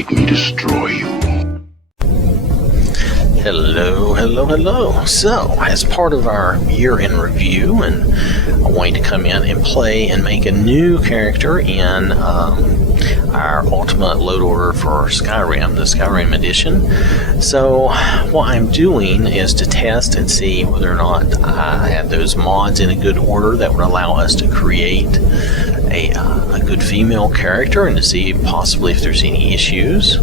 make me destroy you. Hello, hello, hello. So, as part of our year in review, and I wanted to come in and play and make a new character in our ultimate load order for Skyrim, the Skyrim edition. So, what I'm doing is to test and see whether or not I have those mods in a good order that would allow us to create a good female character, and to see possibly if there's any issues.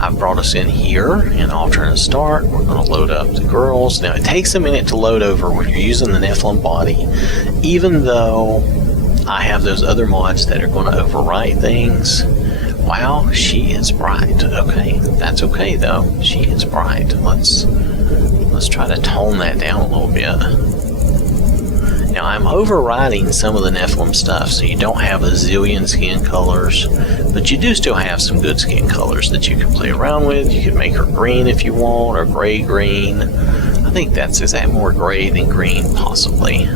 I've brought us in here in alternate start. We're going to load up the girls. Now, it takes a minute to load over when you're using the Nephilim body, even though I have those other mods that are going to overwrite things. Wow, she is bright. Okay, that's okay though. She is bright. Let's try to tone that down a little bit. Now, I'm overriding some of the Nephilim stuff, so you don't have a zillion skin colors, but you do still have some good skin colors that you can play around with. You could make her green if you want, or gray-green. I think is that more gray than green, possibly.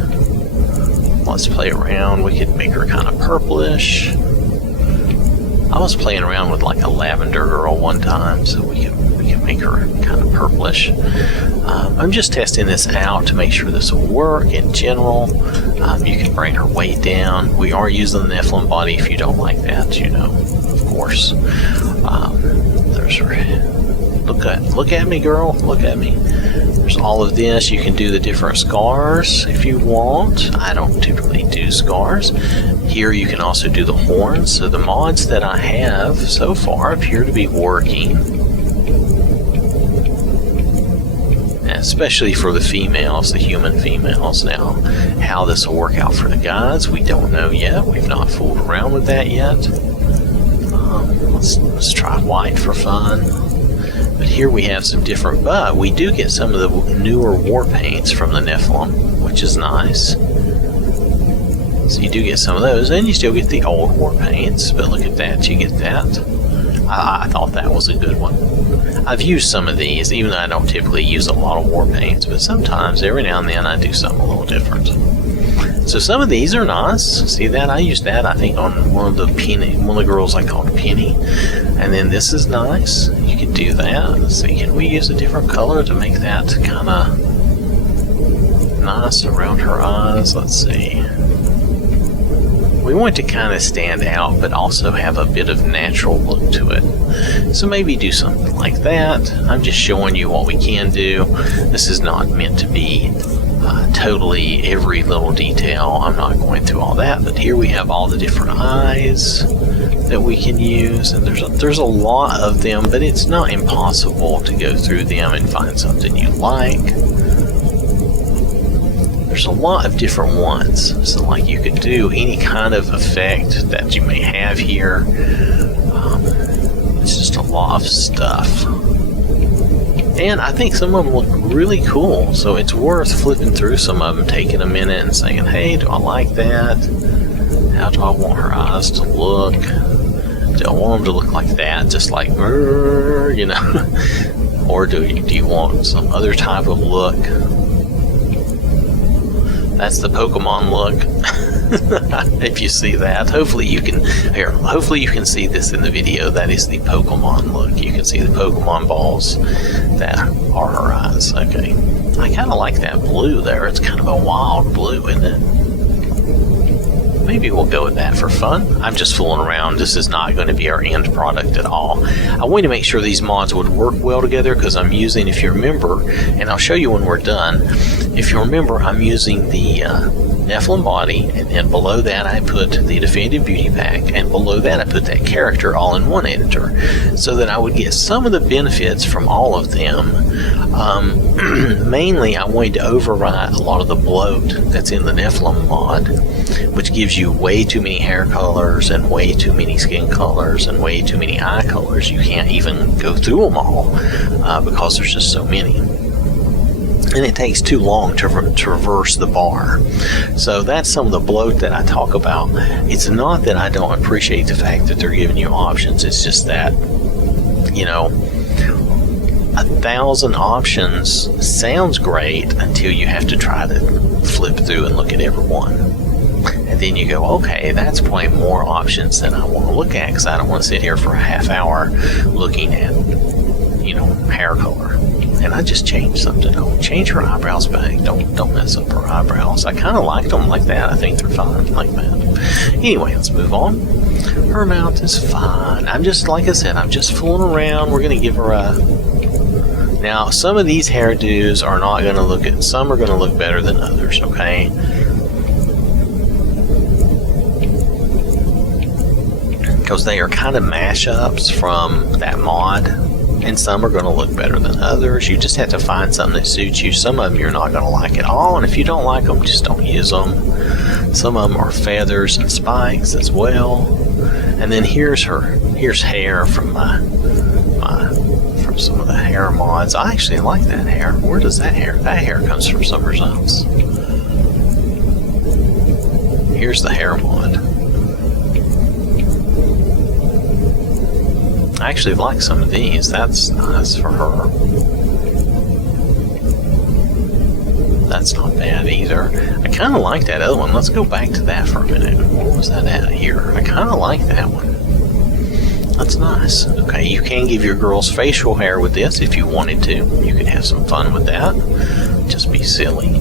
Let's play around. We could make her kind of purplish. I was playing around with like a lavender girl one time, so we can make her kind of purplish. I'm just testing this out to make sure this will work in general. You can bring her weight down. We are using the Nephilim body if you don't like that, you know, of course. There's her. Look at me, girl. Look at me. There's all of this. You can do the different scars if you want. I don't typically do scars. Here you can also do the horns. So the mods that I have so far appear to be working. Especially for the females, the human females. Now, how this will work out for the guys, we don't know yet. We've not fooled around with that yet. Let's try white for fun. But here we have some different, but we do get some of the newer war paints from the Nephilim, which is nice. So you do get some of those, and you still get the old war paints, but look at that, you get that. I thought that was a good one. I've used some of these, even though I don't typically use a lot of war paints, but sometimes, every now and then, I do something a little different. So some of these are nice. See that? I used that, I think, on one of the girls I called Penny. And then this is nice. You can do that. Let's see, can we use a different color to make that kind of nice around her eyes? Let's see. We want to kind of stand out, but also have a bit of natural look to it. So maybe do something like that. I'm just showing you what we can do. This is not meant to be totally every little detail. I'm not going through all that, but here we have all the different eyes that we can use, and there's a lot of them, but it's not impossible to go through them and find something you like. There's a lot of different ones, so like you could do any kind of effect that you may have here. It's just a lot of stuff, and I think some of them look really cool, so it's worth flipping through some of them, taking a minute and saying, hey, do I like that? How do I want her eyes to look? Do I want them to look like that, just like, you know? Or do you want some other type of look? That's the Pokemon look. If you see that, hopefully you can see this in the video. That is the Pokemon look. You can see the Pokemon balls that are her eyes. Okay, I kind of like that blue there. It's kind of a wild blue, isn't it? Maybe we'll go with that for fun. I'm just fooling around. This is not going to be our end product at all. I wanted to make sure these mods would work well together, because I'm using, if you remember, and I'll show you when we're done, if you remember, I'm using the Nephilim body, and then below that I put the Definitive Beauty Pack, and below that I put that character all in one editor, so that I would get some of the benefits from all of them. Mainly, I wanted to override a lot of the bloat that's in the Nephilim mod, which gives you way too many hair colors, and way too many skin colors, and way too many eye colors. You can't even go through them all, because there's just so many. And it takes too long to traverse the bar. So that's some of the bloat that I talk about. It's not that I don't appreciate the fact that they're giving you options. It's just that, you know, 1,000 options sounds great until you have to try to flip through and look at every one. And then you go, okay, that's probably more options than I want to look at, because I don't want to sit here for a half hour looking at, hair color. And I just changed something. Oh, change her eyebrows back. Don't mess up her eyebrows. I kind of liked them like that. I think they're fine like that. Anyway, let's move on. Her mouth is fine. I'm just, like I said, I'm just fooling around. We're going to give her a... Now, some of these hairdos are not going to look at... Some are going to look better than others, okay? Because they are kind of mashups from that mod. And some are going to look better than others. You just have to find something that suits you. Some of them you're not going to like at all, and if you don't like them, just don't use them. Some of them are feathers and spikes as well. And then here's hair from from some of the hair mods. I actually like that hair. Where does that hair? That hair comes from somewhere else. Here's the hair mod. I actually like some of these. That's nice for her. That's not bad either. I kind of like that other one. Let's go back to that for a minute. What was that at here? I kind of like that one. That's nice. Okay, you can give your girls facial hair with this if you wanted to. You can have some fun with that. Just be silly.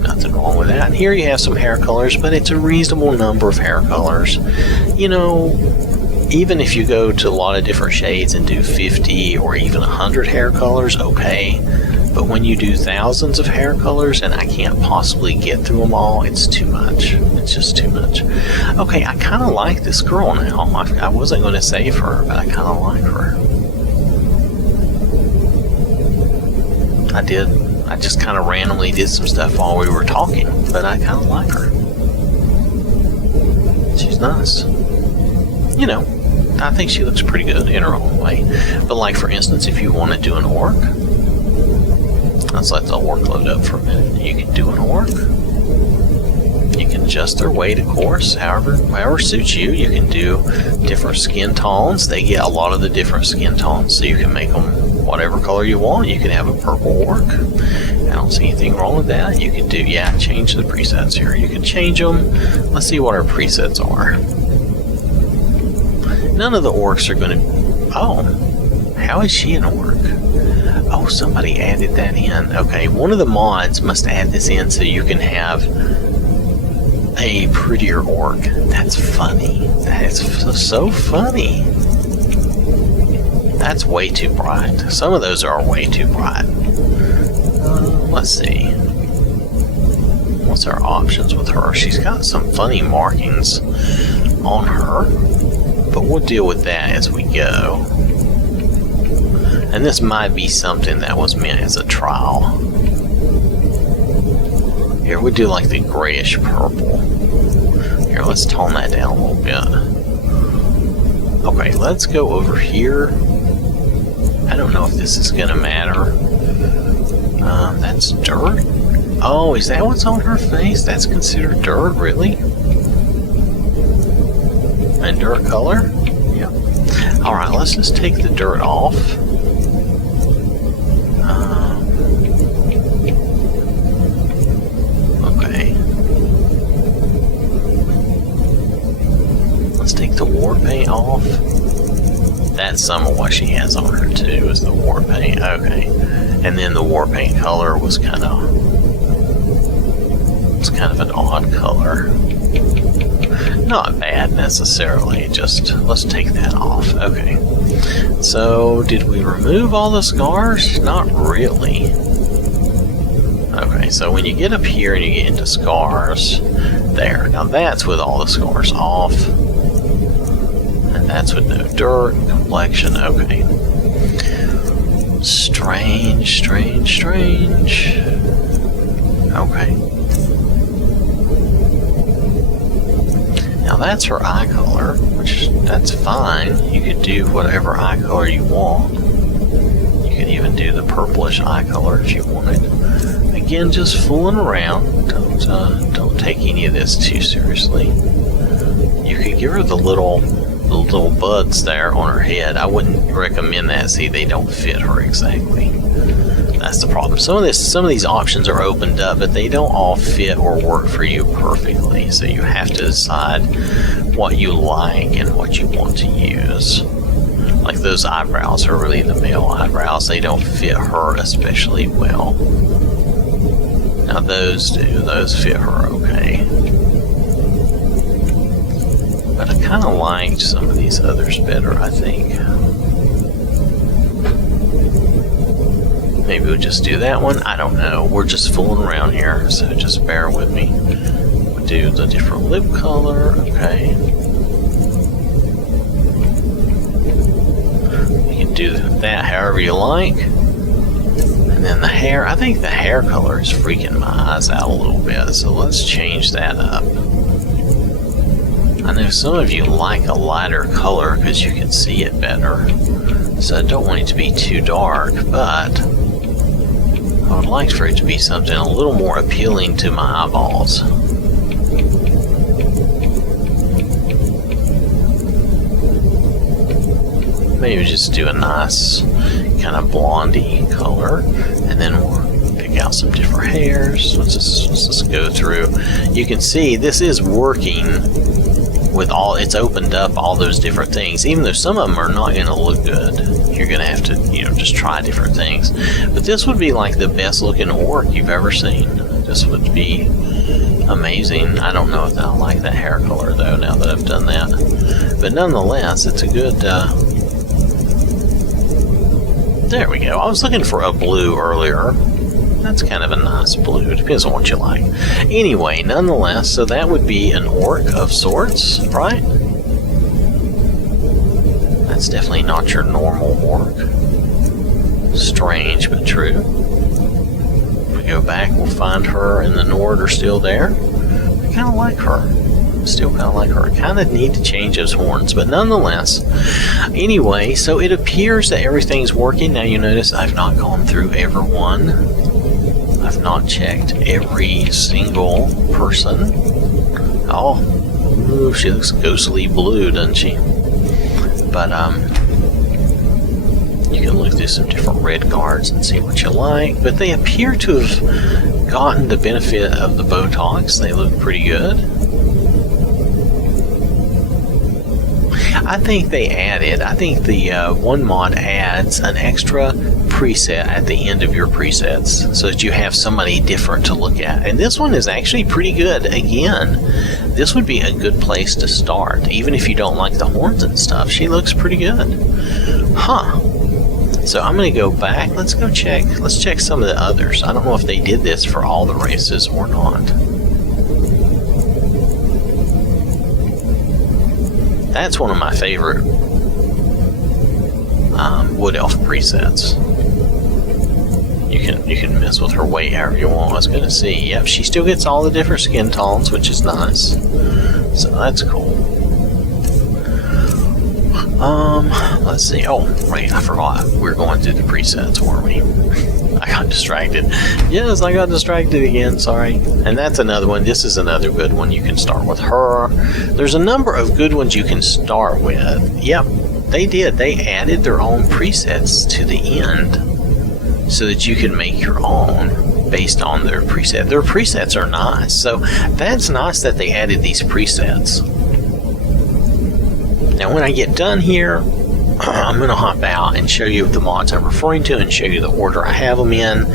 Nothing wrong with that. And here you have some hair colors, but it's a reasonable number of hair colors. Even if you go to a lot of different shades and do 50 or even 100 hair colors, okay. But when you do thousands of hair colors and I can't possibly get through them all, it's too much. It's just too much. Okay, I kind of like this girl now. I wasn't going to save her, but I kind of like her. I did. I just kind of randomly did some stuff while we were talking, but I kind of like her. She's nice. I think she looks pretty good in her own way. But like, for instance, if you want to do an orc, let's let the orc load up for a minute. You can do an orc. You can adjust their weight, of course, however suits you. You can do different skin tones. They get a lot of the different skin tones, so you can make them whatever color you want. You can have a purple orc. I don't see anything wrong with that. You can do, change the presets here. You can change them. Let's see what our presets are. None of the orcs are going to... Oh, how is she an orc? Oh, somebody added that in. Okay, one of the mods must add this in so you can have a prettier orc. That's funny. That is so funny. That's way too bright. Some of those are way too bright. Let's see. What's our options with her? She's got some funny markings on her. But we'll deal with that as we go. And this might be something that was meant as a trial. Here, we'll do like the grayish purple. Here, let's tone that down a little bit. Okay, let's go over here. I don't know if this is going to matter. That's dirt? Oh, is that what's on her face? That's considered dirt, really? And dirt color? Yeah. Alright, let's just take the dirt off. Okay. Let's take the war paint off. That's some of what she has on her too, is the war paint. Okay. And then the war paint color was kind of an odd color. Not bad necessarily, just let's take that off. Okay. So, did we remove all the scars? Not really. Okay, so when you get up here and you get into scars, there. Now that's with all the scars off. And that's with no dirt, complexion. Okay. Strange. Okay. Now that's her eye color, which that's fine. You could do whatever eye color you want. You could even do the purplish eye color if you wanted. Again, just fooling around. Don't take any of this too seriously. You could give her the little buds there on her head. I wouldn't recommend that. See, they don't fit her exactly. That's the problem. Some of these options are opened up, but they don't all fit or work for you perfectly. So you have to decide what you like and what you want to use. Like those eyebrows are really the male eyebrows. They don't fit her especially well. Now those do. Those fit her okay. But I kind of liked some of these others better, I think. Maybe we'll just do that one. I don't know. We're just fooling around here, so just bear with me. We'll do the different lip color. Okay. You can do that however you like. And then the hair. I think the hair color is freaking my eyes out a little bit, so let's change that up. I know some of you like a lighter color because you can see it better. So I don't want it to be too dark, but I would like for it to be something a little more appealing to my eyeballs. Maybe just do a nice kind of blondie color, and then we'll pick out some different hairs. Let's just go through. You can see this is working with all, it's opened up all those different things, even though some of them are not going to look good. You're going to have to, just try different things. But this would be like the best looking orc you've ever seen. This would be amazing. I don't know if I like that hair color though, now that I've done that. But nonetheless, it's a good, there we go. I was looking for a blue earlier. That's kind of a nice blue. It depends on what you like. Anyway, nonetheless, so that would be an orc of sorts, right? That's definitely not your normal orc. Strange, but true. If we go back, we'll find her and the Nord are still there. I kind of like her. Still kind of like her. I kind of need to change those horns, but nonetheless. Anyway, so it appears that everything's working. Now you notice I've not gone through every one. I've not checked every single person. Oh, ooh, she looks ghostly blue, doesn't she? But you can look through some different red cards and see what you like. But they appear to have gotten the benefit of the Botox. They look pretty good. I think the one mod adds an extra preset at the end of your presets so that you have somebody different to look at. And this one is actually pretty good. Again, this would be a good place to start. Even if you don't like the horns and stuff, she looks pretty good. Huh. So I'm going to go back. Let's go check. Let's check some of the others. I don't know if they did this for all the races or not. That's one of my favorite Wood Elf presets. You can mess with her weight however you want. I was going to see. Yep, she still gets all the different skin tones, which is nice. So that's cool. Let's see. Oh, right, I forgot. We were going through the presets, weren't we? I got distracted. Yes, I got distracted again, sorry. And that's another one. This is another good one. You can start with her. There's a number of good ones you can start with. Yep, they did. They added their own presets to the end so that you can make your own based on their preset. Their presets are nice. So that's nice that they added these presets. Now when I get done here, I'm going to hop out and show you the mods I'm referring to and show you the order I have them in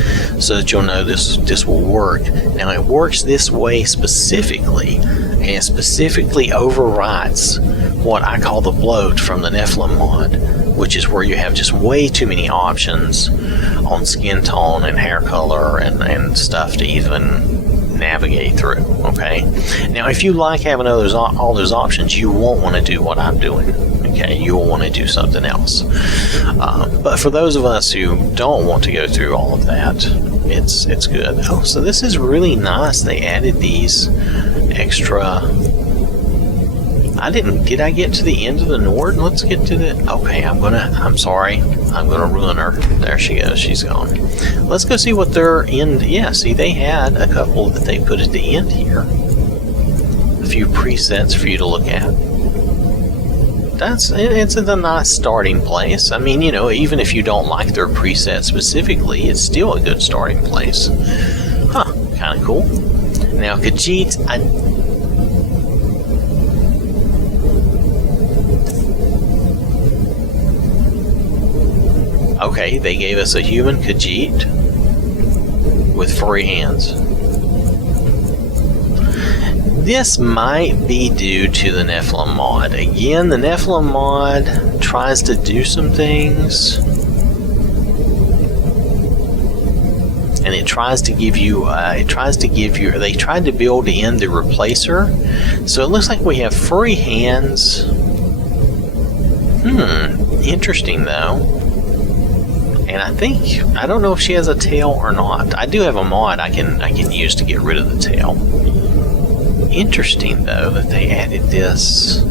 so that you'll know this will work. Now it works this way specifically, and it specifically overrides what I call the bloat from the Nephilim mod, which is where you have just way too many options on skin tone and hair color and stuff to even navigate through. Okay, now if you like having all those options, you won't want to do what I'm doing. Okay, you'll want to do something else. But for those of us who don't want to go through all of that, it's good. Oh, so this is really nice. They added these extra. Did I get to the end of the Nord? Let's get to the. Okay, I'm sorry. I'm gonna ruin her. There she goes. She's gone. Let's go see what their end. Yeah, see, they had a couple that they put at the end here. A few presets for you to look at. it's a nice starting place. I mean, you know, even if you don't like their preset specifically, it's still a good starting place. Huh, kind of cool. Now, Khajiit, okay, they gave us a human Khajiit with furry hands. This might be due to the Nephilim mod. Again, the Nephilim mod tries to do some things, and it tries to give you, they tried to build in the replacer, so it looks like we have furry hands. Interesting though. And I don't know if she has a tail or not. I do have a mod I can use to get rid of the tail. Interesting though that they added this.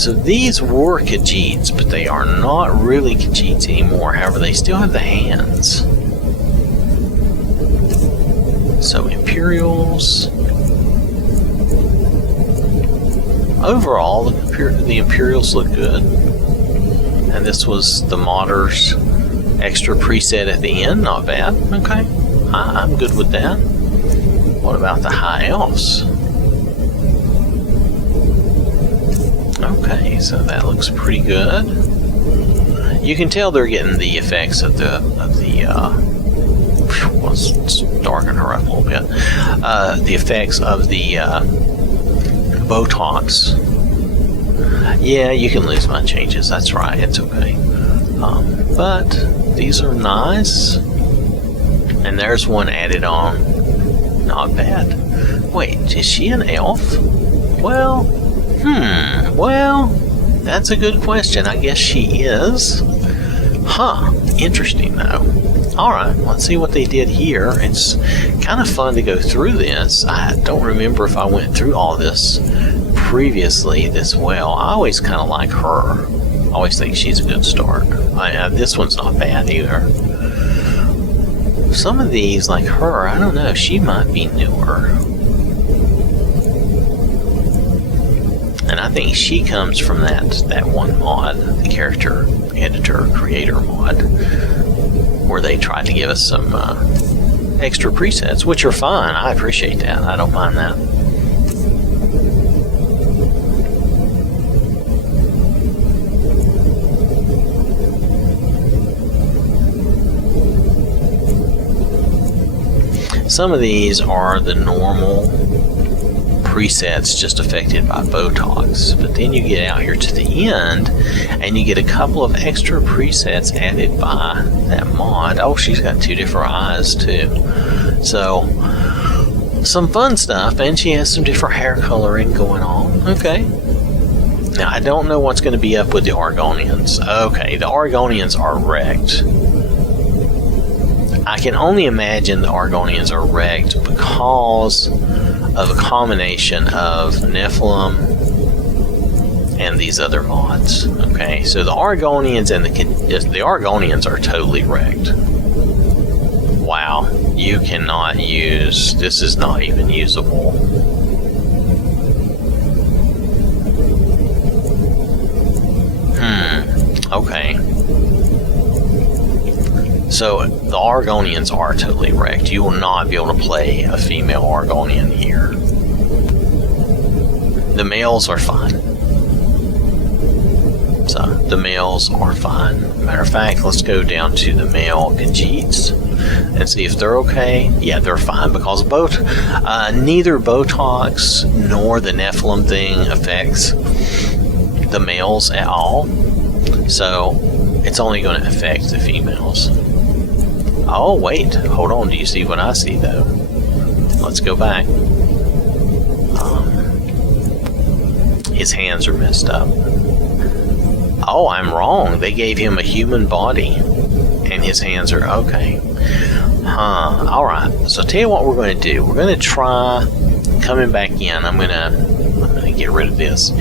So these were Khajiits, but they are not really Khajiits anymore. However, they still have the hands. So Imperials. Overall, the Imperials look good. And this was the modder's extra preset at the end. Not bad. Okay. I'm good with that. What about the High Elves? Okay, so that looks pretty good. You can tell they're getting the effects of let's darken her up a little bit. The effects of the Botox. Yeah, you can lose my changes. That's right. It's okay. But these are nice. And there's one added on. Not bad. Wait, is she an elf? Well, that's a good question. I guess she is. Huh, interesting though. Alright, let's see what they did here. It's kind of fun to go through this. I don't remember if I went through all this previously this well. I always kind of like her. I always think she's a good start. This one's not bad either. Some of these, like her, I don't know, she might be newer. And I think she comes from that one mod, the character editor creator mod, where they tried to give us some extra presets, which are fine. I appreciate that. I don't mind that. Some of these are the normal presets just affected by Botox, but then you get out here to the end and you get a couple of extra presets added by that mod. Oh, she's got two different eyes too, so some fun stuff, and she has some different hair coloring going on. Okay, now I don't know what's going to be up with the Argonians. Okay, the Argonians are wrecked. I can only imagine the Argonians are wrecked because of a combination of Nephilim and these other mods. Okay, so the Argonians and the Argonians are totally wrecked. Wow, you cannot use, this is not even usable. Okay. So the Argonians are totally wrecked. You will not be able to play a female Argonian here. The males are fine. So the males are fine. Matter of fact, let's go down to the male Khajiits and see if they're okay. Yeah, they're fine because neither Botox nor the Nephilim thing affects the males at all. So it's only going to affect the females. Oh, wait. Hold on. Do you see what I see, though? Let's go back. His hands are messed up. Oh, I'm wrong. They gave him a human body. And his hands are... Okay. Alright. So, I'll tell you what we're going to do. We're going to try coming back in. I'm going to get rid of this.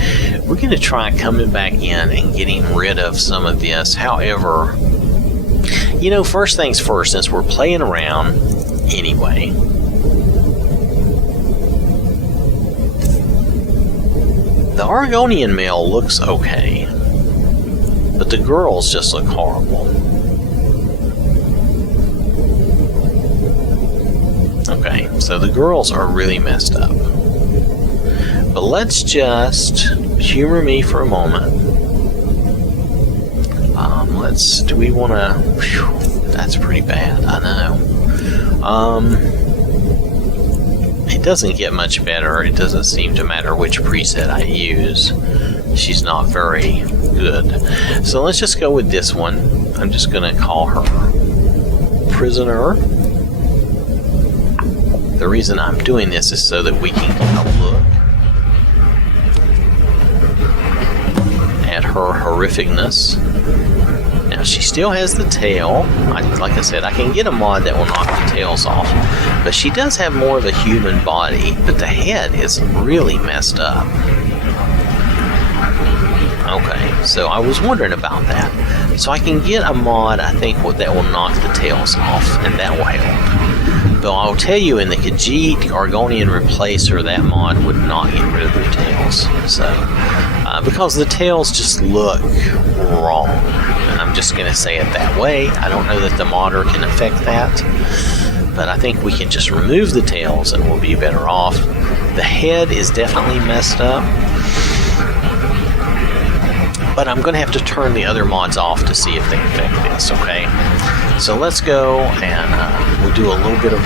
We're going to try coming back in and getting rid of some of this. However... You know, first things first, since we're playing around anyway, Argonian male looks okay, but the girls just look horrible. Okay, so the girls are really messed up. But let's just humor me for a moment. Do we want to... That's pretty bad, I know. It doesn't get much better. It doesn't seem to matter which preset I use. She's not very good. So let's just go with this one. I'm just going to call her Prisoner. The reason I'm doing this is so that we can get a look at her horrificness. Now, she still has the tail. Like I said, I can get a mod that will knock the tails off. But she does have more of a human body, but the head is really messed up. Okay, so I was wondering about that. So I can get a mod, I think, that will knock the tails off, and that will help. Though I'll tell you, in the Khajiit Argonian Replacer, that mod would not get rid of the tails. So, because the tails just look wrong. And I'm just going to say it that way. I don't know that the modder can affect that. But I think we can just remove the tails and we'll be better off. The head is definitely messed up. But I'm going to have to turn the other mods off to see if they affect this, okay? So let's go and we'll do a little bit of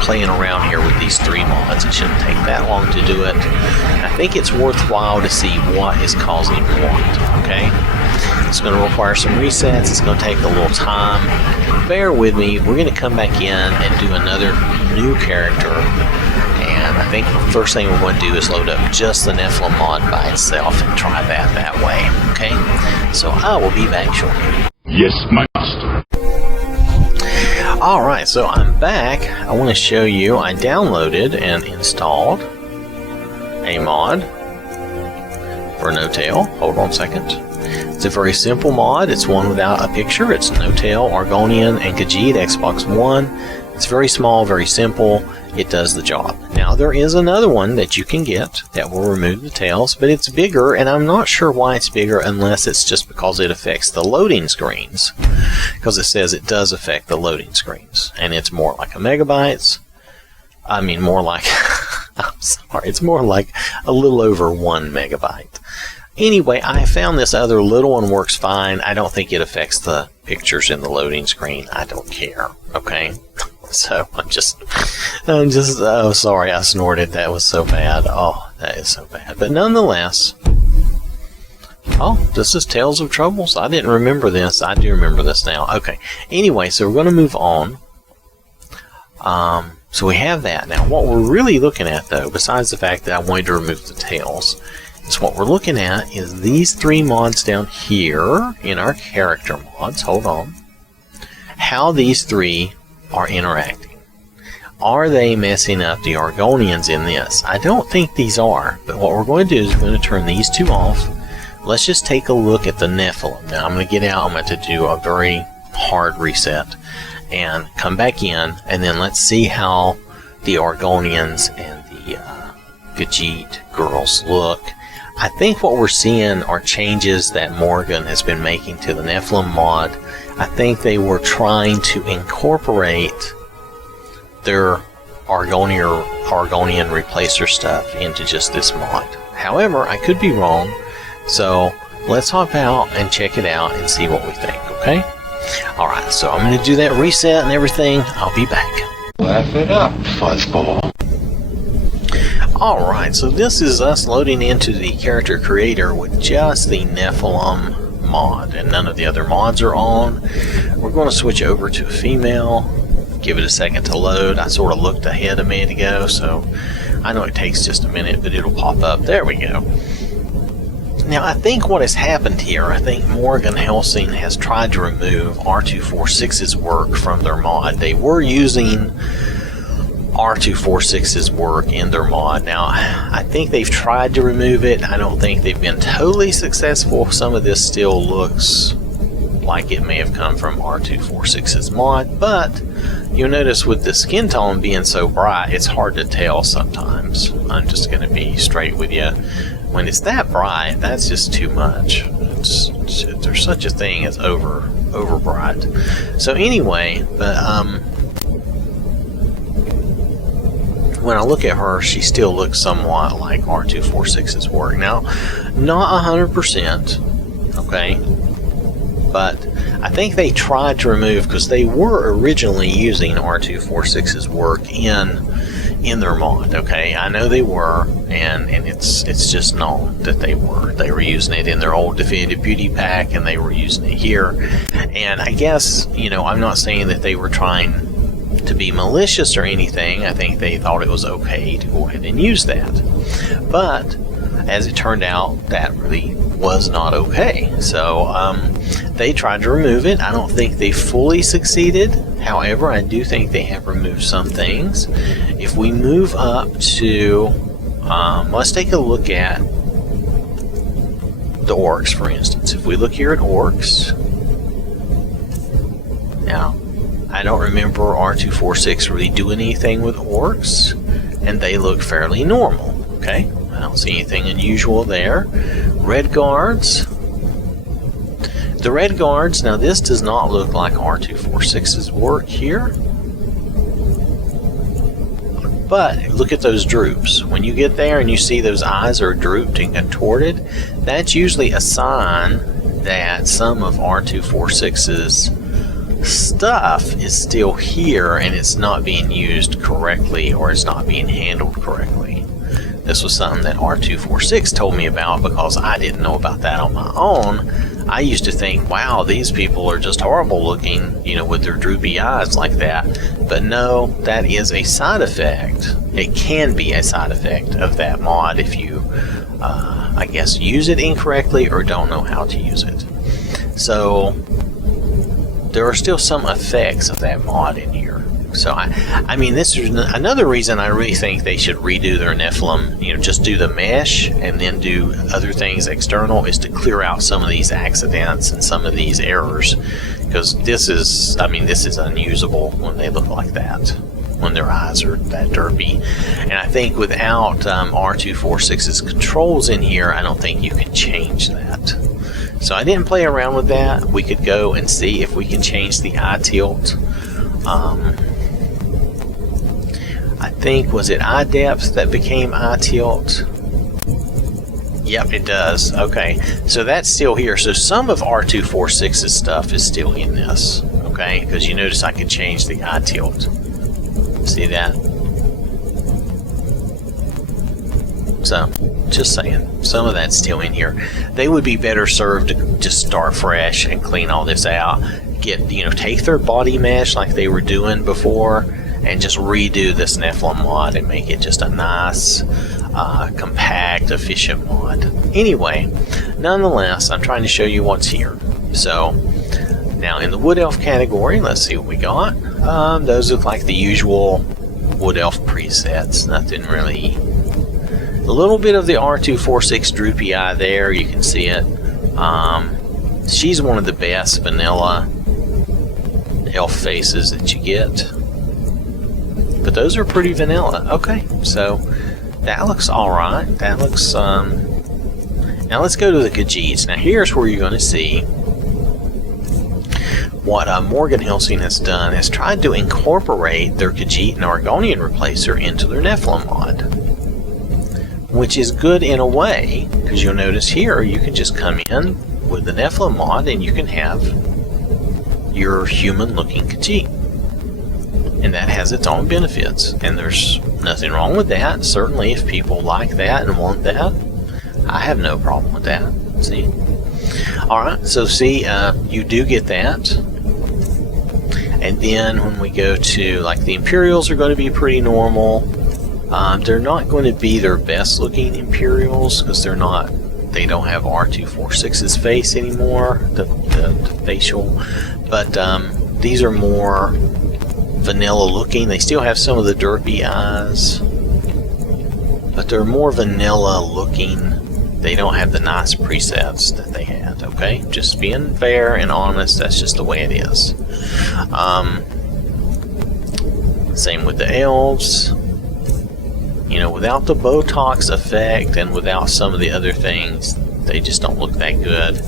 playing around here with these three mods. It shouldn't take that long to do it. I think it's worthwhile to see what is causing what, okay? It's going to require some resets. It's going to take a little time. Bear with me. We're going to come back in and do another new character. And I think the first thing we're going to do is load up just the Nephilim mod by itself and try that way, okay? So I will be back shortly. Yes, my master. Alright, so I'm back. I want to show you, I downloaded and installed a mod for No Tail. Hold on a second. It's a very simple mod. It's one without a picture. It's No Tail, Argonian, and Khajiit, Xbox One. It's very small, very simple. It does the job. Now, there is another one that you can get that will remove the tails, but it's bigger, and I'm not sure why it's bigger unless it's just because it affects the loading screens. Because it says it does affect the loading screens, and it's more like a megabytes. I mean, more like... I'm sorry, it's more like a little over 1 megabyte. Anyway, I found this other little one works fine. I don't think it affects the pictures in the loading screen. I don't care, okay? So, I'm just, oh, sorry, I snorted. That was so bad. Oh, that is so bad. But nonetheless, oh, this is Tales of Troubles. I didn't remember this. I do remember this now. Okay. Anyway, so we're going to move on. So we have that. Now, what we're really looking at, though, besides the fact that I wanted to remove the tails, is what we're looking at is these three mods down here in our character mods. Hold on. How these three are interacting. Are they messing up the Argonians in this? I don't think these are, but what we're going to do is we're going to turn these two off. Let's just take a look at the Nephilim. Now I'm going to get out, I'm going to do a very hard reset and come back in, and then let's see how the Argonians and the Khajiit girls look. I think what we're seeing are changes that Morgan has been making to the Nephilim mod. I think they were trying to incorporate their Argonian replacer stuff into just this mod. However, I could be wrong, so let's hop out and check it out and see what we think, okay? Alright, so I'm going to do that reset and everything. I'll be back. Laugh it up, fuzzball. Alright, so this is us loading into the character creator with just the Nephilim mod, and none of the other mods are on. We're going to switch over to a female, give it a second to load. I sort of looked ahead a minute ago, so I know it takes just a minute, but it'll pop up. There we go. Now, I think what has happened here, I think Morgan Helsing has tried to remove R246's work from their mod. They were using R246's work in their mod. Now, I think they've tried to remove it. I don't think they've been totally successful. Some of this still looks like it may have come from R246's mod, but you'll notice with the skin tone being so bright, it's hard to tell sometimes. I'm just going to be straight with you. when it's that bright, that's just too much. There's such a thing as over bright. So anyway, but when I look at her, she still looks somewhat like R246's work. Now, not 100%, okay, but I think they tried to remove, because they were originally using R246's work in their mod, okay? I know they were, and it's just known that they were. They were using it in their old Definitive Beauty pack, and they were using it here. And I guess, you know, I'm not saying that they were trying to be malicious or anything. I think they thought it was okay to go ahead and use that. But as it turned out, that really was not okay. So they tried to remove it. I don't think they fully succeeded. However, I do think they have removed some things. If we move up to, let's take a look at the Orcs, for instance. If we look here at Orcs, now, I don't remember R246 really doing anything with Orcs, and they look fairly normal, okay? I don't see anything unusual there. Red Guards. The Red Guards, now this does not look like R246's work here. But look at those droops. When you get there and you see those eyes are drooped and contorted, that's usually a sign that some of R246's stuff is still here and it's not being used correctly, or it's not being handled correctly. This was something that R246 told me about, because I didn't know about that on my own. I used to think, wow, these people are just horrible looking, you know, with their droopy eyes like that. But no, that is a side effect. It can be a side effect of that mod if you, I guess, use it incorrectly or don't know how to use it. So there are still some effects of that mod in here. So I mean, this is another reason I really think they should redo their Nephilim. You know, just do the mesh and then do other things external, is to clear out some of these accidents and some of these errors, because this is, I mean, this is unusable when they look like that, when their eyes are that derpy. And I think without R246's controls in here, I don't think you can change that. So I didn't play around with that. We could go and see if we can change the eye tilt. I think, was it eye depth that became eye tilt? Yep, it does. Okay, so that's still here. So some of R246's stuff is still in this. Okay, because you notice I could change the eye tilt. See that? So, just saying, some of that's still in here. They would be better served to just start fresh and clean all this out. Get, you know, take their body mesh like they were doing before, and just redo this Nephilim mod and make it just a nice, compact, efficient mod. Anyway, nonetheless, I'm trying to show you what's here. So, now in the Wood Elf category, let's see what we got. Those look like the usual Wood Elf presets. Nothing really. A little bit of the R246 droopy eye there, you can see it. She's one of the best vanilla elf faces that you get. But those are pretty vanilla. Okay, so that looks alright. That looks, now let's go to the Khajiits. Now here's where you're going to see what Morgan Helsing has done, is tried to incorporate their Khajiit and Argonian replacer into their Nephilim mod. Which is good in a way, because you'll notice here you can just come in with the Nephilim mod and you can have your human-looking Khajiit. And that has its own benefits, and there's nothing wrong with that. Certainly, if people like that and want that, I have no problem with that. See? Alright, so see, you do get that. And then when we go to, like, the Imperials are going to be pretty normal. They're not going to be their best looking Imperials, because they don't have R246's face anymore, the facial. But these are more vanilla looking. They still have some of the derpy eyes, but they're more vanilla looking. They don't have the nice presets that they had. Okay, just being fair and honest, that's just the way it is. Same with the Elves. You know, without the Botox effect and without some of the other things, they just don't look that good.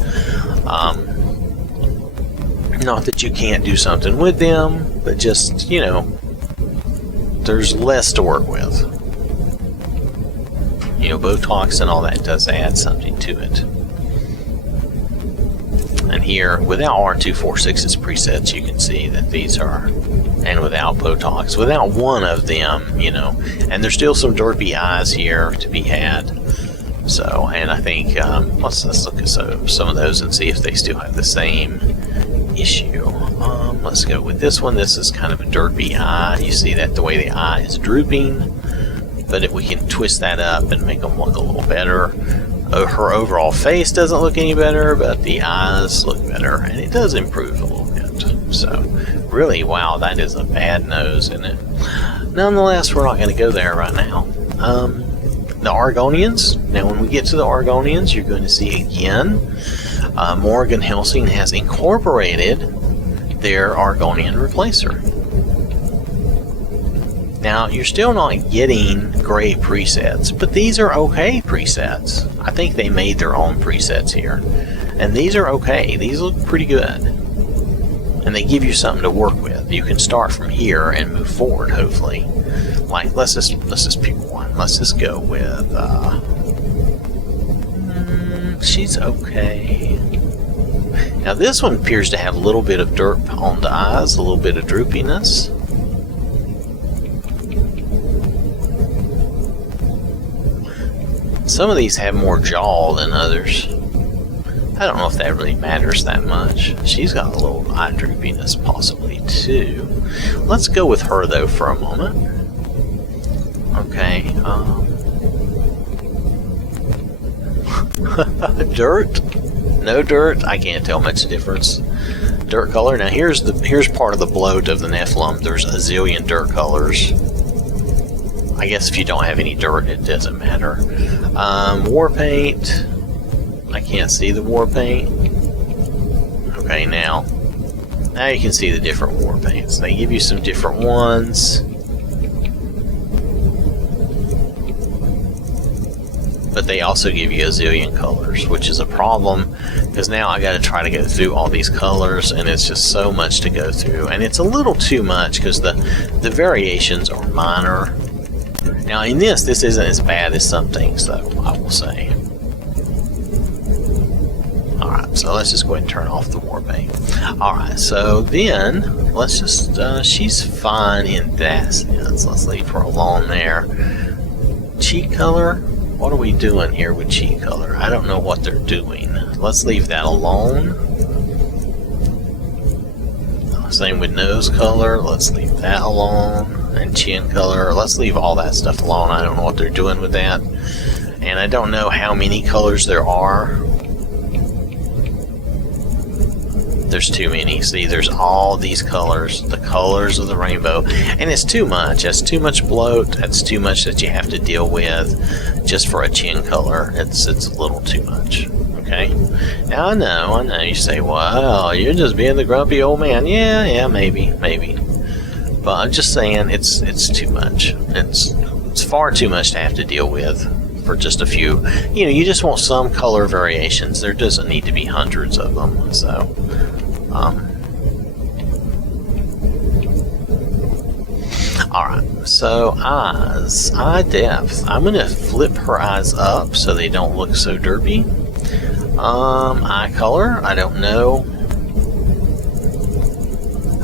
Not that you can't do something with them, but just, you know, there's less to work with. You know, Botox and all that does add something to it. And here, without R246's presets, you can see that these are, and without Botox, without one of them, you know, and there's still some derpy eyes here to be had. So, and I think, let's look at some of those and see if they still have the same issue. Let's go with this one. This is kind of a derpy eye. You see that the way the eye is drooping, but we can twist that up and make them look a little better. Her overall face doesn't look any better, but the eyes look better, and it does improve a little bit. So, really, wow, that is a bad nose, isn't it? Nonetheless, we're not going to go there right now. The Argonians. Now, when we get to the Argonians, you're going to see again, Morgan Helsing has incorporated their Argonian replacer. Now, you're still not getting great presets, but these are okay presets. I think they made their own presets here, and these are okay. These look pretty good, and they give you something to work with. You can start from here and move forward, hopefully. Like, let's just pick one. Let's just go with, she's okay. Now, this one appears to have a little bit of derp on the eyes, a little bit of droopiness. Some of these have more jaw than others. I don't know if that really matters that much. She's got a little eye droopiness possibly too. Let's go with her though for a moment. Okay. Dirt? No dirt? I can't tell much difference. Dirt color. Now here's part of the bloat of the Nephilim. There's a zillion dirt colors. I guess if you don't have any dirt, it doesn't matter. War paint. I can't see the war paint. Okay, now you can see the different war paints. They give you some different ones. But they also give you a zillion colors, which is a problem, because now I got to try to go through all these colors, and it's just so much to go through. And it's a little too much, because the variations are minor. Now in this isn't as bad as some things, though, I will say. Alright, so let's just go ahead and turn off the war paint. Alright, so then, let's just, she's fine in that sense. Let's leave her alone there. Cheek color, what are we doing here with cheek color? I don't know what they're doing. Let's leave that alone. Same with nose color, let's leave that alone. And chin color, let's leave all that stuff alone. I don't know what they're doing with that, and I don't know how many colors there are. There's too many. See, there's all these colors, the colors of the rainbow, and it's too much. That's too much bloat. That's too much that you have to deal with just for a chin color. It's a little too much. Okay. Now I know. You say, "Well, you're just being the grumpy old man." Yeah, maybe. But I'm just saying, it's too much. It's far too much to have to deal with for just a few. You know, you just want some color variations. There doesn't need to be hundreds of them. So, alright. So eyes, eye depth. I'm gonna flip her eyes up so they don't look so derpy. Eye color. I don't know.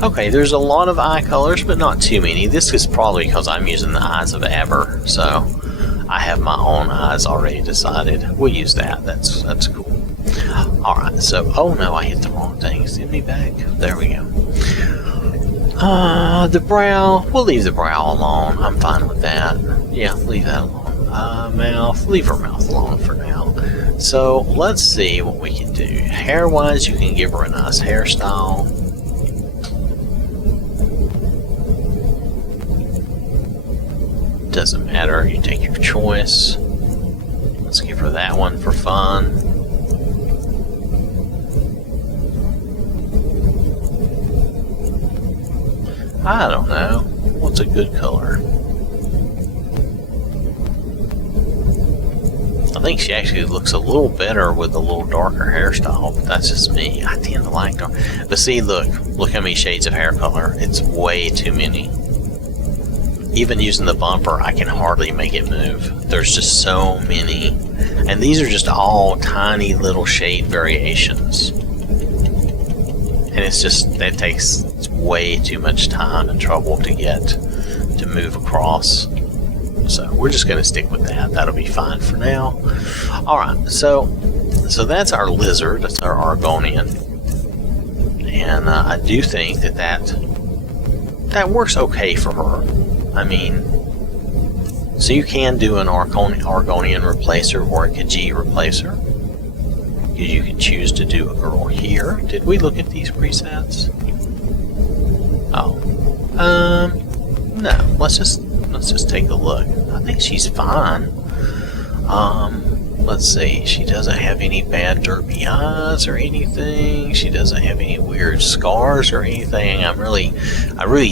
Okay, there's a lot of eye colors, but not too many. This is probably because I'm using the eyes of Aber, so I have my own eyes already decided. We'll use that. That's cool. Alright, so, oh no, I hit the wrong thing. Send me back. There we go. The brow, we'll leave the brow alone. I'm fine with that. Yeah, leave that alone. Mouth, leave her mouth alone for now. So, let's see what we can do. Hair-wise, you can give her a nice hairstyle. Doesn't matter, you take your choice. Let's give her that one for fun. I don't know. What's a good color? think she actually looks a little better with a little darker hairstyle, but that's just me. I tend to like dark. But see, look how many shades of hair color. It's way too many. Even using the bumper, I can hardly make it move. There's just so many. And these are just all tiny little shade variations. And it's just, that takes way too much time and trouble to move across. So we're just going to stick with that. That'll be fine for now. Alright, so that's our lizard. That's our Argonian. And I do think that works okay for her. I mean, so you can do an Argonian replacer or a Khajiit replacer. You can choose to do a girl here. Did we look at these presets? Oh. No. Let's just take a look. I think she's fine. Let's see. She doesn't have any bad derpy eyes or anything. She doesn't have any weird scars or anything. I really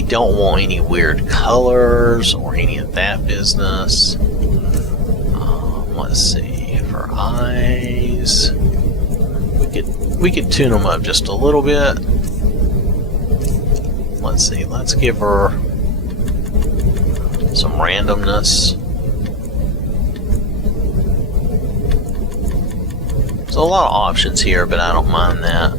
don't want any weird colors or any of that business. Let's see. Her eyes. We could tune them up just a little bit. Let's see. Let's give her some randomness. There's a lot of options here, but I don't mind that.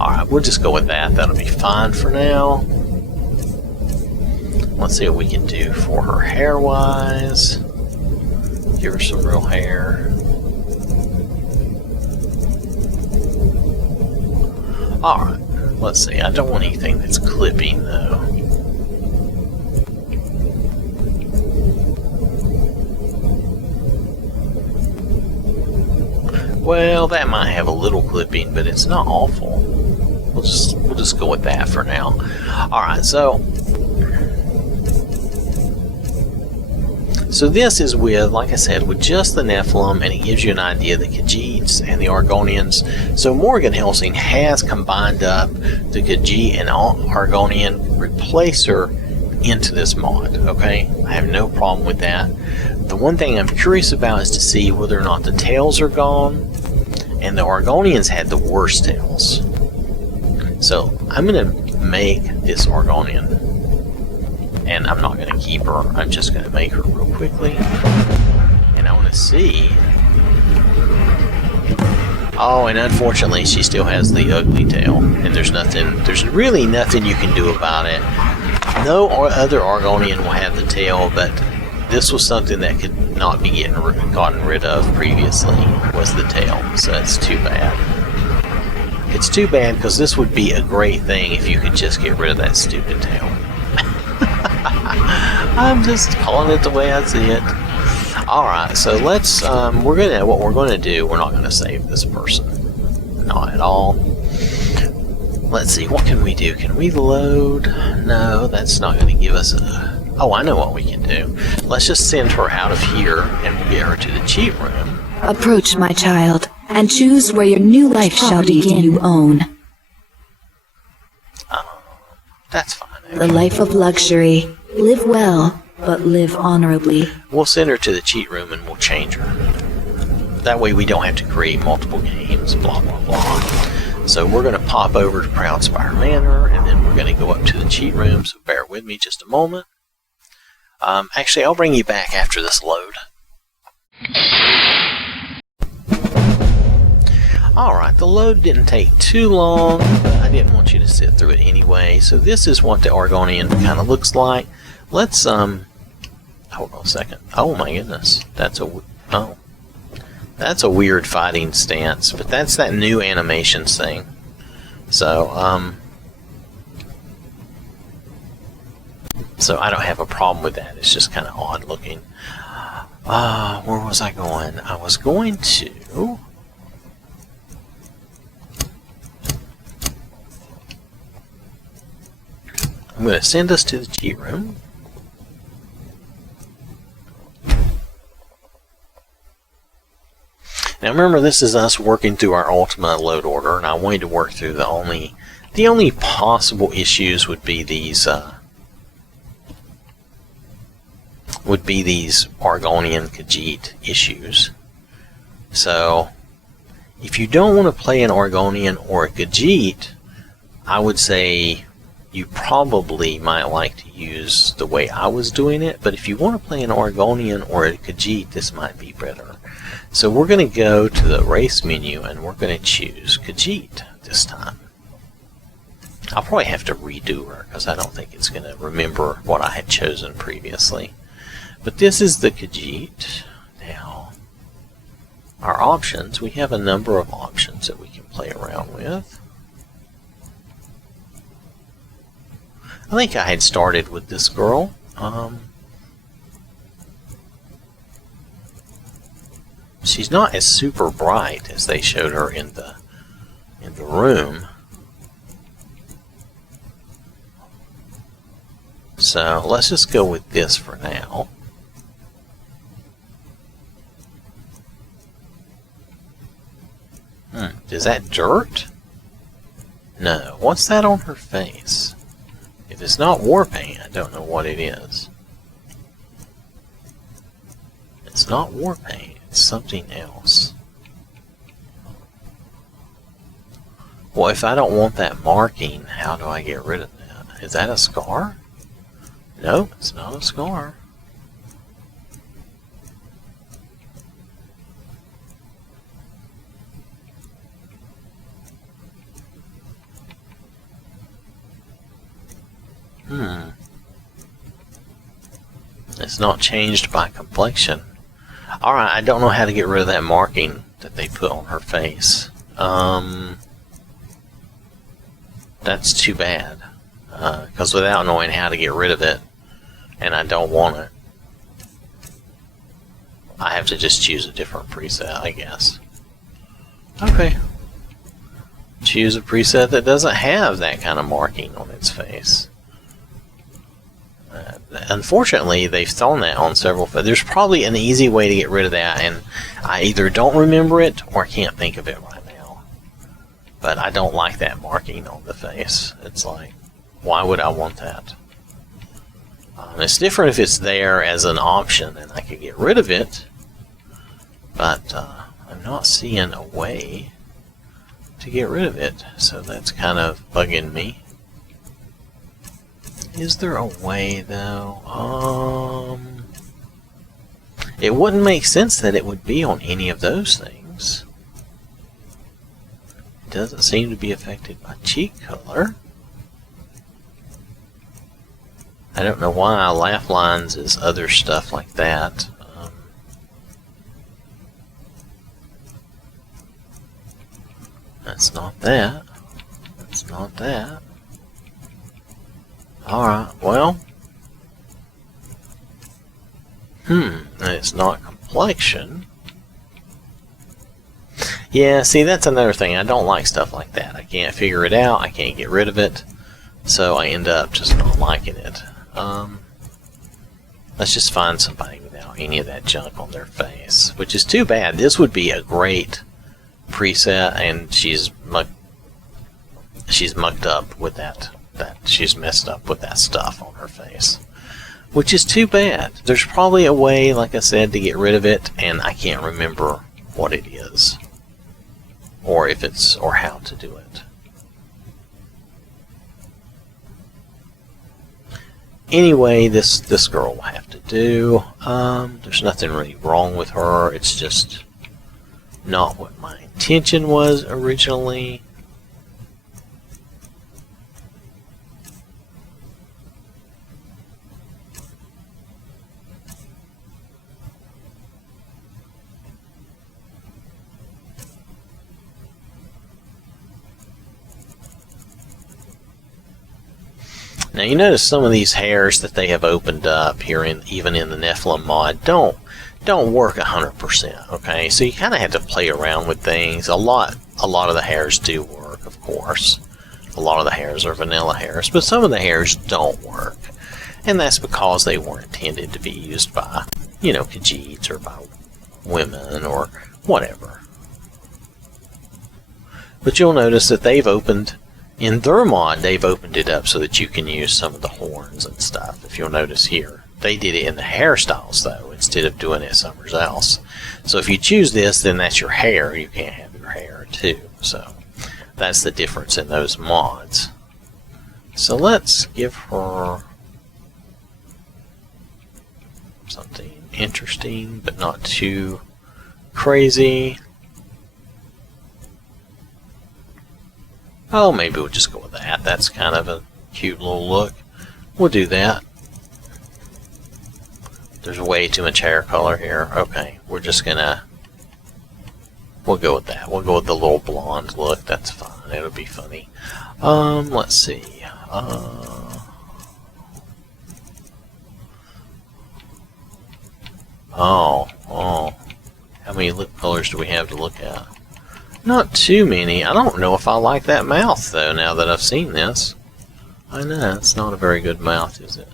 Alright, we'll just go with that. That'll be fine for now. Let's see what we can do for her hair-wise. Give her some real hair. Alright, let's see. I don't want anything that's clipping, though. Well, that might have a little clipping, but it's not awful. We'll just go with that for now. Alright, so this is with, like I said, with just the Nephilim, and it gives you an idea of the Khajiits and the Argonians. So Morgan Helsing has combined up the Khajiit and Argonian replacer into this mod, okay? I have no problem with that. The one thing I'm curious about is to see whether or not the tails are gone, and the Argonians had the worst tails. So I'm going to make this Argonian, and I'm not going to keep her. I'm just going to make her real quickly, and I want to see. Oh, and unfortunately she still has the ugly tail, and there's really nothing you can do about it. No other Argonian will have the tail, but this was something that could not be gotten rid of previously, was the tail, so that's too bad. It's too bad, because this would be a great thing if you could just get rid of that stupid tail. I'm just calling it the way I see it. Alright, so let's, what we're gonna do, we're not gonna save this person. Not at all. Let's see, what can we do? Can we load? No, that's not gonna give us a... Oh, I know what we can do. Let's just send her out of here, and we'll get her to the cheat room. Approach, my child, and choose where your new life shall begin. You own. That's fine. The life of luxury. Live well, but live honorably. We'll send her to the cheat room, and we'll change her. That way we don't have to create multiple games, blah, blah, blah. So we're going to pop over to Proudspire Manor, and then we're going to go up to the cheat room, so bear with me just a moment. Actually, I'll bring you back after this load. Alright, the load didn't take too long, but I didn't want you to sit through it anyway. So this is what the Argonian kind of looks like. Let's, hold on a second. Oh my goodness, that's a weird fighting stance, but that's that new animations thing. So, so I don't have a problem with that. It's just kind of odd looking. Where was I going? I was going to... I'm going to send us to the cheat room. Now remember, this is us working through our ultimate load order, and I wanted to work through the only possible issues would be these would be these Argonian Khajiit issues. So, if you don't want to play an Argonian or a Khajiit, I would say you probably might like to use the way I was doing it, but if you want to play an Argonian or a Khajiit, this might be better. So we're going to go to the race menu and we're going to choose Khajiit this time. I'll probably have to redo her because I don't think it's going to remember what I had chosen previously. But this is the Khajiit. Now, our options, we have a number of options that we can play around with. I think I had started with this girl. She's not as super bright as they showed her in the room. So let's just go with this for now. Is that dirt? No. What's that on her face? If it's not war paint, I don't know what it is. It's not war paint. It's something else. Well, if I don't want that marking, how do I get rid of that? Is that a scar? Nope, it's not a scar. It's not changed by complexion. Alright, I don't know how to get rid of that marking that they put on her face. That's too bad. Because without knowing how to get rid of it, and I don't want it, I have to just choose a different preset, I guess. Okay. Choose a preset that doesn't have that kind of marking on its face. Unfortunately, they've thrown that on several. There's probably an easy way to get rid of that, and I either don't remember it or can't think of it right now. But I don't like that marking on the face. It's like, why would I want that? It's different if it's there as an option and I could get rid of it, but I'm not seeing a way to get rid of it, so that's kind of bugging me. Is there a way, though? It wouldn't make sense that it would be on any of those things. It doesn't seem to be affected by cheek color. I don't know why laugh lines is other stuff like that. That's not that. That's not that. Alright, well. It's not complexion. Yeah, see, that's another thing. I don't like stuff like that. I can't figure it out. I can't get rid of it. So I end up just not liking it. Let's just find somebody without any of that junk on their face. Which is too bad. This would be a great preset, and she's mucked up with that. She's messed up with that stuff on her face, which is too bad. There's probably a way, like I said, to get rid of it, and I can't remember what it is, or if it's, or how to do it. Anyway, this girl will have to do. There's nothing really wrong with her. It's just not what my intention was originally. Now you notice some of these hairs that they have opened up here, even in the Nephilim mod, don't work 100%. Okay, so you kind of have to play around with things. A lot of the hairs do work, of course. A lot of the hairs are vanilla hairs, but some of the hairs don't work, and that's because they weren't intended to be used by, Khajiits or by women or whatever. But you'll notice that they've opened. In their mod, they've opened it up so that you can use some of the horns and stuff, if you'll notice here. They did it in the hairstyles, though, instead of doing it somewhere else. So if you choose this, then that's your hair. You can't have your hair, too. So that's the difference in those mods. So let's give her something interesting, but not too crazy. Oh, maybe we'll just go with that. That's kind of a cute little look. We'll do that. There's way too much hair color here. Okay, we're just gonna... We'll go with that. We'll go with the little blonde look. That's fine. It'll be funny. Let's see. Oh. How many lip colors do we have to look at? Not too many. I don't know if I like that mouth, though, now that I've seen this. I know, it's not a very good mouth, is it?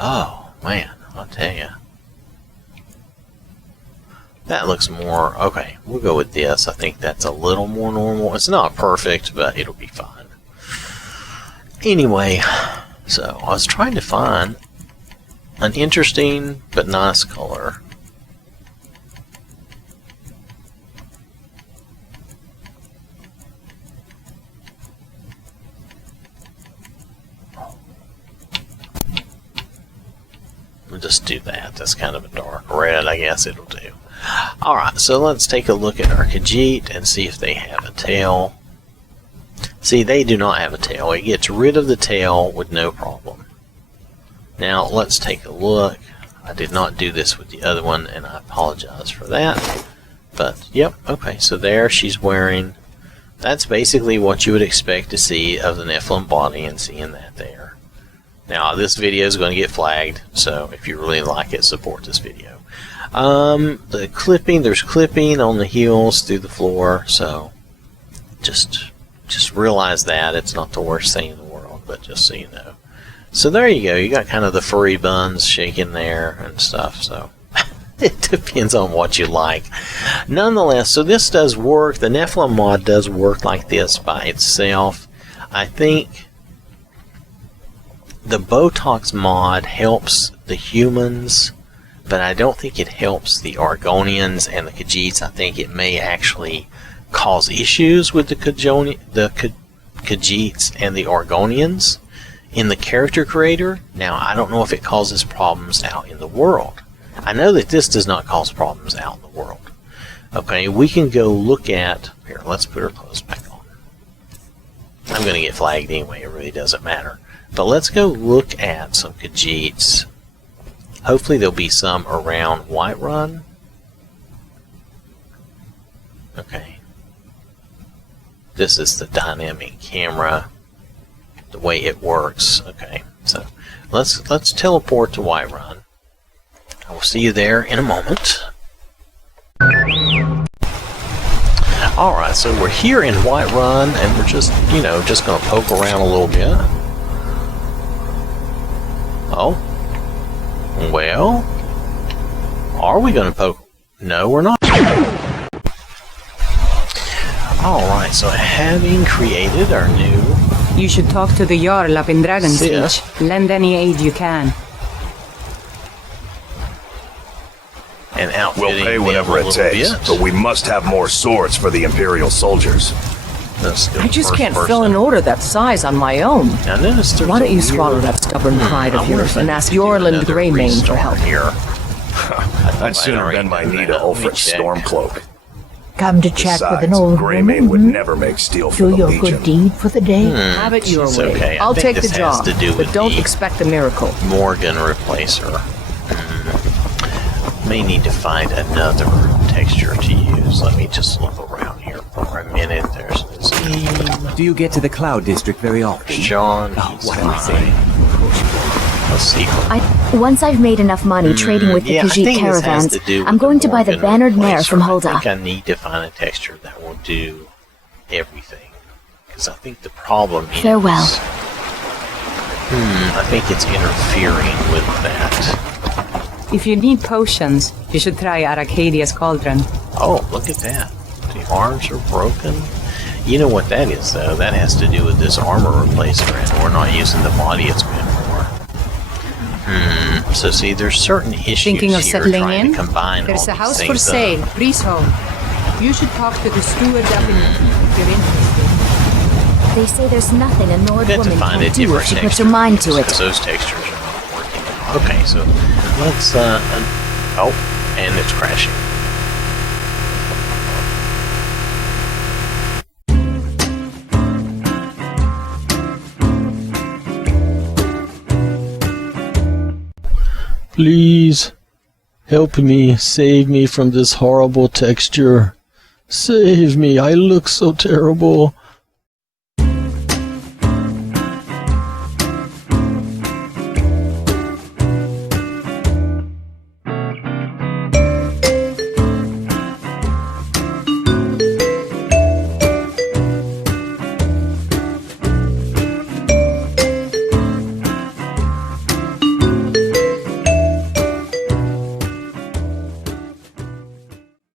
Oh, man, I'll tell you. That looks more... Okay, we'll go with this. I think that's a little more normal. It's not perfect, but it'll be fine. Anyway, so I was trying to find an interesting but nice color. We'll just do that. That's kind of a dark red. I guess it'll do. Alright, so let's take a look at our Khajiit and see if they have a tail. See, they do not have a tail. It gets rid of the tail with no problem. Now, let's take a look. I did not do this with the other one, and I apologize for that. But, yep, okay, so there she's wearing... That's basically what you would expect to see of the Nephilim body, and seeing that there. Now, this video is going to get flagged, so if you really like it, support this video. The clipping, there's clipping on the heels through the floor, so just realize that. It's not the worst thing in the world, but just so you know. So there you go. You got kind of the furry buns shaking there and stuff, so it depends on what you like. Nonetheless, so this does work. The Nephilim mod does work like this by itself. I think the Botox mod helps the humans, but I don't think it helps the Argonians and the Khajiits. I think it may actually cause issues with the Khajiits and the Argonians in the character creator. Now, I don't know if it causes problems out in the world. I know that this does not cause problems out in the world. Okay, we can go look at... Here, let's put her clothes back on. I'm going to get flagged anyway. It really doesn't matter. But let's go look at some Khajiits. Hopefully there'll be some around Whiterun. Okay. This is the dynamic camera, the way it works. Okay, so let's teleport to Whiterun. I will see you there in a moment. Alright, so we're here in Whiterun, and we're just, just going to poke around a little bit. Oh. Well, are we going to poke? No, we're not. Alright, so having created our new... You should talk to the Jarl up in Dragonspeech. Lend any aid you can. And we'll pay whatever it takes, but we must have more swords for the Imperial soldiers. I just can't fill an order that size on my own. Why don't you swallow that stubborn pride of yours and ask Yorland Greymane for help? Here. I'd sooner bend my knee to Ulfric's Stormcloak. Come to chat with an old Greymane would never make steel for do the your Legion. good deed for the day. Have it your way. Okay. I'll take the this job, has to do with but don't the expect a miracle. Morgan replacer. May need to find another texture to use. Let me just look around here for a minute. There's his name. Do you get to the Cloud District very often? John. What am I saying? Let's see. Once I've made enough money trading with the Khajiit caravans, I'm going to buy the bannered mare from Hulda. I think I need to find a texture that will do everything. Because I think the problem is... Farewell. I think it's interfering with that. If you need potions, you should try Arcadia's Cauldron. Oh, look at that. The arms are broken. You know what that is, though? That has to do with this armor replacement. We're not using the body it's meant for. So see, there's certain issues Thinking of here settling trying in? to combine There's all a house these for things, sale, Breeze Home. You should talk to the steward up in if you're interested. They say there's nothing a Nord Good to woman find a can't do different if she puts texture, her mind to it. because those textures are not working. Okay, so let's oh, and it's crashing. Please, help me, save me from this horrible texture. Save me, I look so terrible.